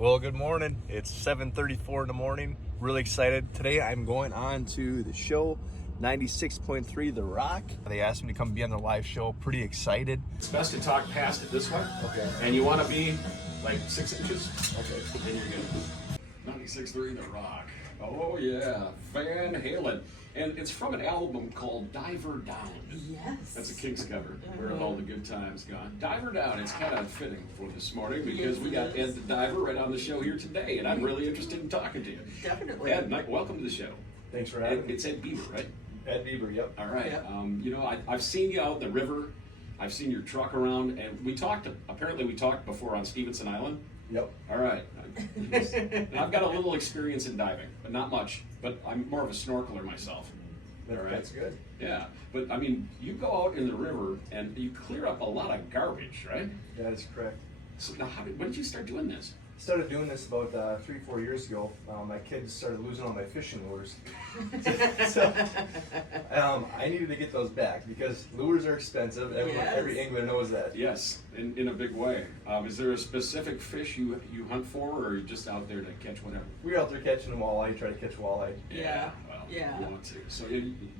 Well, good morning. It's 7:34 in the morning. Really excited. Today I'm going on to the show, 96.3 The Rock. They asked me to come be on the live show. Pretty excited. It's best to talk past it this way. Okay. And you want to be like 6 inches. Okay. And you're good. 96.3 The Rock. Oh yeah, Van Halen. And it's from an album called Diver Down. Yes. That's a Kinks cover. Where have all the good times gone? Diver Down. It's kind of fitting for this morning because we got Ed the Diver right on the show here today, and I'm really interested in talking to you. Definitely. Ed, welcome to the show. Thanks for having me. It's Ed Bieber, right? Ed Bieber, yep. All right. Yep. I've seen you out in the river. I've seen your truck around, and apparently we talked before on Stevenson Island. Yep. All right. And I've got a little experience in diving, but not much. But I'm more of a snorkeler myself. All right. That's good. Yeah. But I mean, you go out in the river and you clear up a lot of garbage, right? That is correct. So now, when did you start doing this? Started doing this about 3-4 years ago. My kids started losing all my fishing lures. So I needed to get those back because lures are expensive. Every angler knows that. Yes, in a big way. Is there a specific fish you hunt for, or are you just out there to catch whatever? We're out there catching walleye, try to catch walleye. Yeah. Well, Yeah. you want to. So,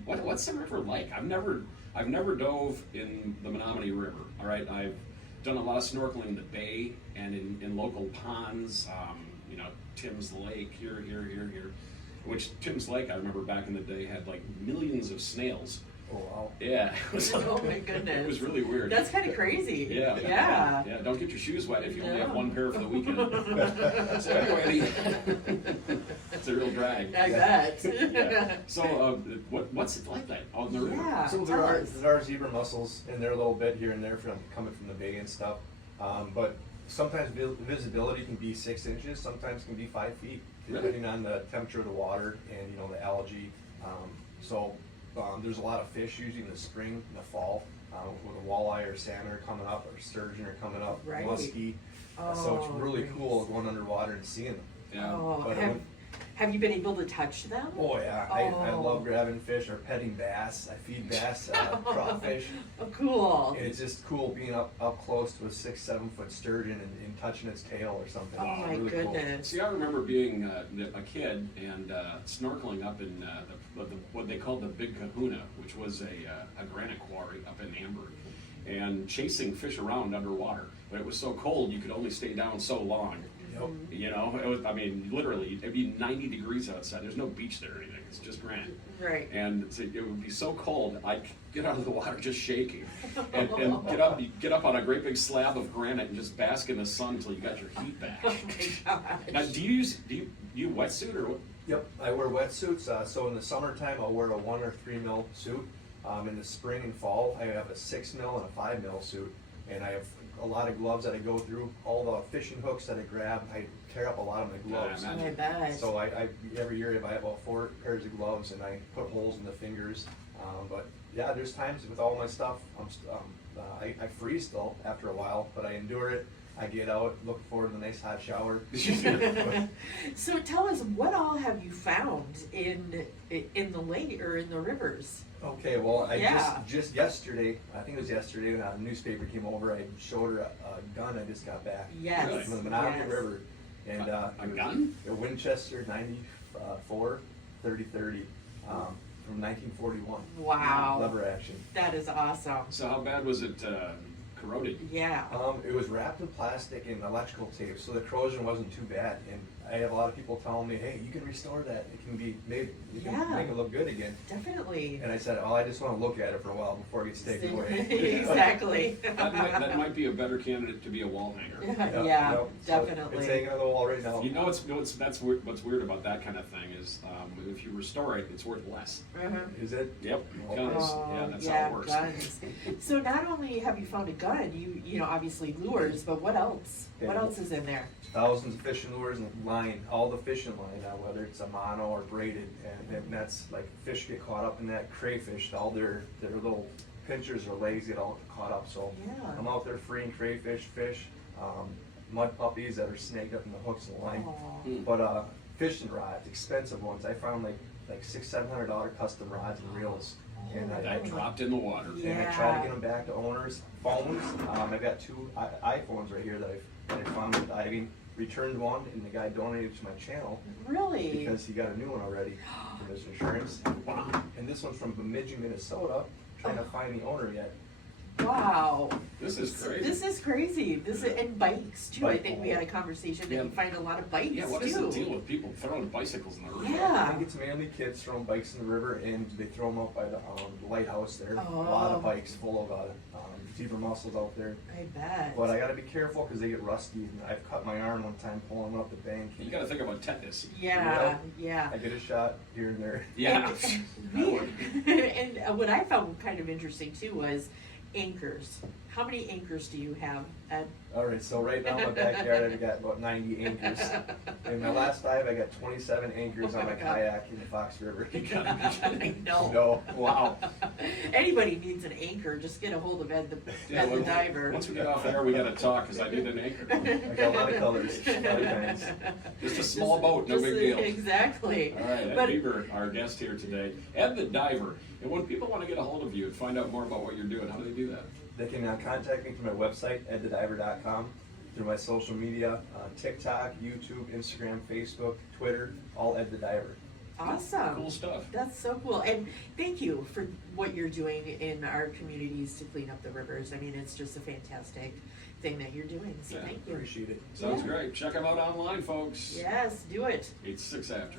what's the river like? I've never dove in the Menominee River. All right, I've done a lot of snorkeling in the bay and in local ponds. Tim's Lake here. Which Tim's Lake, I remember back in the day, had like millions of snails. Oh wow. Yeah. Oh my goodness. It was really weird. That's kind of crazy. Yeah. Yeah. Don't get your shoes wet if you only have No. one pair for the weekend. So anyway, it's a real drag. I bet. Yeah. So what's it like that out in the river? Yeah. So there are zebra mussels in there a little bit here and there coming from the bay and stuff. But sometimes visibility can be 6 inches, sometimes can be 5 feet, depending on the temperature of the water and the algae. There's a lot of fish usually in the spring, in the fall, with a walleye or salmon are coming up, or sturgeon are coming up, Right. muskie. So it's really cool going underwater and seeing them. Yeah. Oh, But have you been able to touch them? Oh yeah, I love grabbing fish or petting bass. I feed bass, crawfish. Oh, cool. And it's just cool being up close to a 6-7 foot sturgeon and touching its tail or something. Oh It's my really cool. goodness. See, I remember being a kid and snorkeling up in what they called the Big Kahuna, which was a granite quarry up in Amber, and chasing fish around underwater. But it was so cold you could only stay down so long. Yep. It was. I mean, literally, it'd be 90 degrees outside. There's no beach there or anything. It's just granite. Right. And so it would be so cold, I'd get out of the water just shaking, and get up on a great big slab of granite and just bask in the sun until you got your heat back. Oh my gosh. Now, do you wetsuit or what? Yep, I wear wetsuits. So in the summertime, I'll wear a 1 or 3 mil suit. In the spring and fall, I have a 6 mil and a 5 mil suit, and I have a lot of gloves that I go through. All the fishing hooks that I grab, I tear up a lot of my gloves. Yeah, I bet. So I every year I buy about 4 pairs of gloves and I put holes in the fingers. But yeah, there's times with all my stuff, I freeze still after a while, but I endure it. I get out, look forward to a nice hot shower. So tell us, what all have you found in the lake or in the rivers? Okay, well, Yeah. just yesterday, I think it was yesterday, when a newspaper came over, I showed her a gun I just got back. Yes. Really? From the Menominee Yes. River. And A gun? A Winchester 94 30-30 from 1941. Wow. Lever action. That is awesome. So how bad was it corroded? Yeah. It was wrapped in plastic and electrical tape, so the corrosion wasn't too bad. And I have a lot of people telling me, "Hey, you can restore that. It can be made. You can Yeah. make it look good again." Definitely. And I said, "Oh, I just want to look at it for a while before it gets taken away." Exactly. That might be a better candidate to be a wall hanger. Yeah, So definitely. it's hanging on the wall right now. What's weird about that kind of thing is if you restore it, it's worth less. Is it? Yep. Oh, Guns. Yeah, that's how it works. Guns. So not only have you found a gun, you obviously lures, but what else? What Yeah. else is in there? Thousands of fishing lures and line, all the fishing line now, whether it's a mono or braided, and that's like fish get caught up in that crayfish, all their little pinchers or legs get all caught up. So Yeah. I'm out there freeing crayfish, fish, mud puppies that are snagged up in the hooks and the line. Aw. But fishing rods, expensive ones. I found like $600-700 custom rods and reels. And I That dropped in the water. Yeah. and I try to get them back to owners. Phones, I've got 2 iPhones right here that I found with diving. returned one, and the guy donated to my channel Really? because he got a new one already from his insurance. And this one's from Bemidji, Minnesota. Trying to find the owner yet. Wow. This is crazy. This is crazy. And bikes too. I think we had a conversation that Yeah. you find a lot of bikes Yeah, what too. is the deal with people throwing bicycles in the river? Yeah. I think it's mainly kids throwing bikes in the river, and they throw them out by the lighthouse there. Oh. A lot of bikes full of zebra mussels out there. I bet. But I gotta be careful because they get rusty. And I've cut my arm one time pulling them up the bank. You gotta think about tetanus. Yeah, yeah. I get a shot here and there. Yeah. And what I found kind of interesting too was anchors. How many anchors do you have, Ed? All right, so right now in my backyard I've got about 90 anchors. In my last dive I got 27 anchors on my kayak in the Fox River. You gotta be kidding. No. No. Wow. Anybody needs an anchor, just get a hold of Ed the diver. Once we get off air, we gotta talk, because I need an anchor. I got a lot of colors, a lot of kinds. Just a small boat, no big deal. Exactly. All right, Ed Beaver, our guest here today. Ed the diver. And when people want to get a hold of you and find out more about what you're doing, how do they do that? They can contact me through my website, edthediver.com, through my social media, TikTok, YouTube, Instagram, Facebook, Twitter, all Ed the Diver. Awesome. Cool stuff. That's so cool. And thank you for what you're doing in our communities to clean up the rivers. I mean, it's just a fantastic thing that you're doing. So Yeah, thank you. Appreciate it. Sounds Yeah. great. Check them out online, folks. Yes, do it. 8-6 after.